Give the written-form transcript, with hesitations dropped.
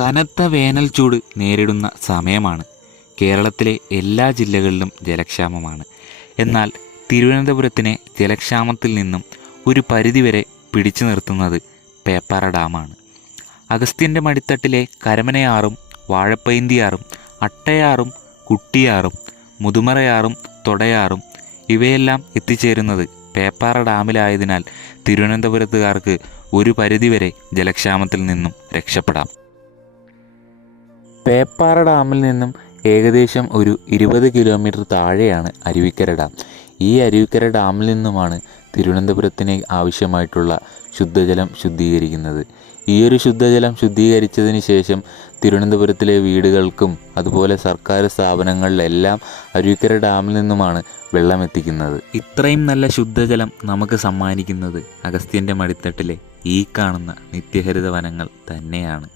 കനത്ത വേനൽ ചൂട് നേരിടുന്ന സമയമാണ്. കേരളത്തിലെ എല്ലാ ജില്ലകളിലും ജലക്ഷാമമാണ്. എന്നാൽ തിരുവനന്തപുരത്തിനെ ജലക്ഷാമത്തിൽ നിന്നും ഒരു പരിധിവരെ പിടിച്ചു നിർത്തുന്നത് പേപ്പാറ ഡാമാണ്. അഗസ്ത്യൻ്റെ മടിത്തട്ടിലെ കരമനയാറും വാഴപ്പൈന്തിയാറും അട്ടയാറും കുട്ടിയാറും മുതുമറയാറും തൊടയാറും ഇവയെല്ലാം എത്തിച്ചേരുന്നത് പേപ്പാറ ഡാമിലായതിനാൽ തിരുവനന്തപുരത്തുകാർക്ക് ഒരു പരിധിവരെ ജലക്ഷാമത്തിൽ നിന്നും രക്ഷപ്പെടാം. പേപ്പാറ ഡാമിൽ നിന്നും ഏകദേശം ഒരു 20 കിലോമീറ്റർ താഴെയാണ് അരുവിക്കര ഡാം. ഈ അരുവിക്കര ഡാമിൽ നിന്നുമാണ് തിരുവനന്തപുരത്തിന് ആവശ്യമായിട്ടുള്ള ശുദ്ധജലം ശുദ്ധീകരിക്കുന്നത്. ഈ ഒരു ശുദ്ധജലം ശുദ്ധീകരിച്ചതിന് ശേഷം തിരുവനന്തപുരത്തിലെ വീടുകൾക്കും അതുപോലെ സർക്കാർ സ്ഥാപനങ്ങളിലെല്ലാം അരുവിക്കര ഡാമിൽ നിന്നുമാണ് വെള്ളം എത്തിക്കുന്നത്. ഇത്രയും നല്ല ശുദ്ധജലം നമുക്ക് സമ്മാനിക്കുന്നത് അഗസ്ത്യൻ്റെ മടിത്തട്ടിലെ ഈ കാണുന്ന നിത്യഹരിത വനങ്ങൾ തന്നെയാണ്.